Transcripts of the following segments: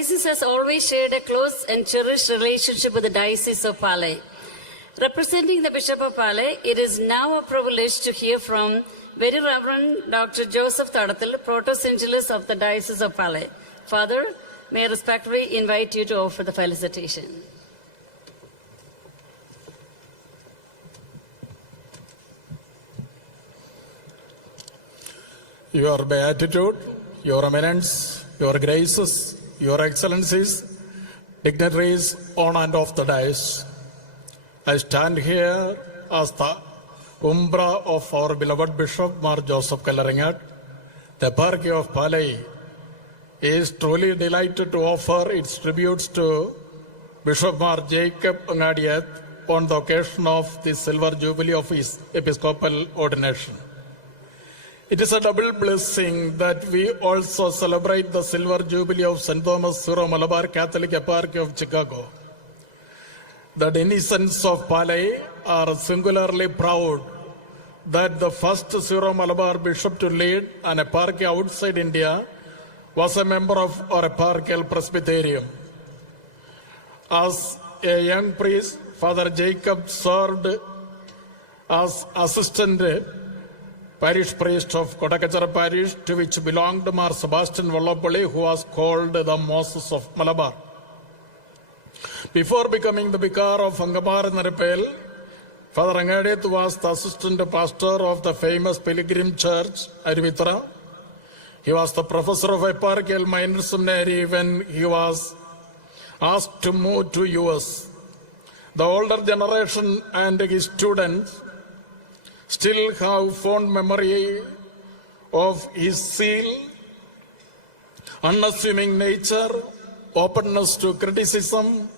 diocese has always shared a close and cherished relationship with the Diocese of Palay. Representing the Bishop of Palay, it is now a privilege to hear from Very Reverend Dr. Joseph Tadathil, Proto-Syngelus of the Diocese of Palay. Father, may I respectfully invite you to offer the felicitation. Your Beatitude, Your Eminence, Your Graces, Your Excellencies, dignitaries on and off the dais, I stand here as the umbra of our beloved Bishop Mar Joseph Kallaringat. The Eparchy of Palay is truly delighted to offer its tributes to Bishop Mar Jacob Angadiath on the occasion of the Silver Jubilee of his Episcopal ordination. It is a double blessing that we also celebrate the Silver Jubilee of St. Thomas Syro-Malabar Catholic Eparchy of Chicago. The denizens of Palay are singularly proud that the first Syro-Malabar bishop to lead an eparchy outside India was a member of our eparchial presbyterium. As a young priest, Father Jacob served as assistant parish priest of Kodakachara parish, to which belonged Mar Sebastian Vallapalli, who was called the Moses of Malabar. Before becoming the vicar of Angamar Naripel, Father Angadiath was the assistant pastor of the famous Pilgrim Church, Arivitra. He was the professor of eparchial minor seminary when he was asked to move to US. The older generation and his students still have fond memory of his zeal, unassuming nature, openness to criticism,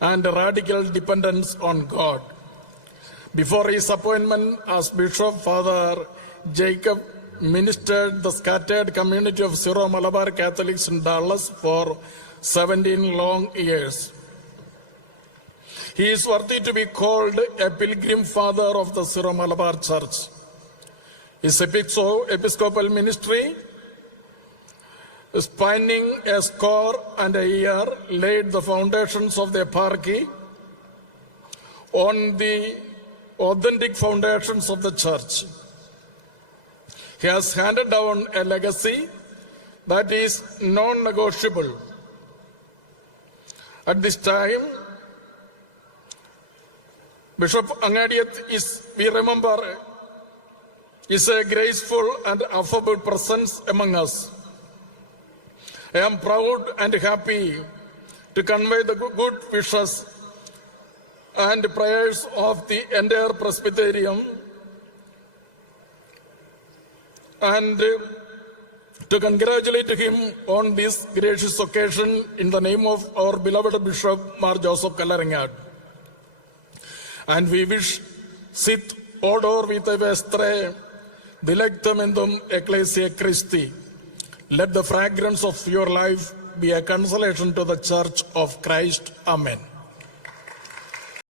and radical dependence on God. Before his appointment as bishop, Father Jacob ministered the scattered community of Syro-Malabar Catholics in Dallas for 17 long years. He is worthy to be called a pilgrim father of the Syro-Malabar Church. His episcopal ministry, spanning a score and a year, laid the foundations of the eparchy on the authentic foundations of the church. He has handed down a legacy that is non-negotiable. At this time, Bishop Angadiath we remember, is a graceful and affable presence among us. I am proud and happy to convey the good wishes and prayers of the entire Presbyterian and to congratulate him on this gracious occasion in the name of our beloved Bishop Mar Joseph Kallaringat. And we wish sit odor vitae vestre dilectum indum ecclesiae Christi. Let the fragrance of your life be a consolation to the Church of Christ. Amen.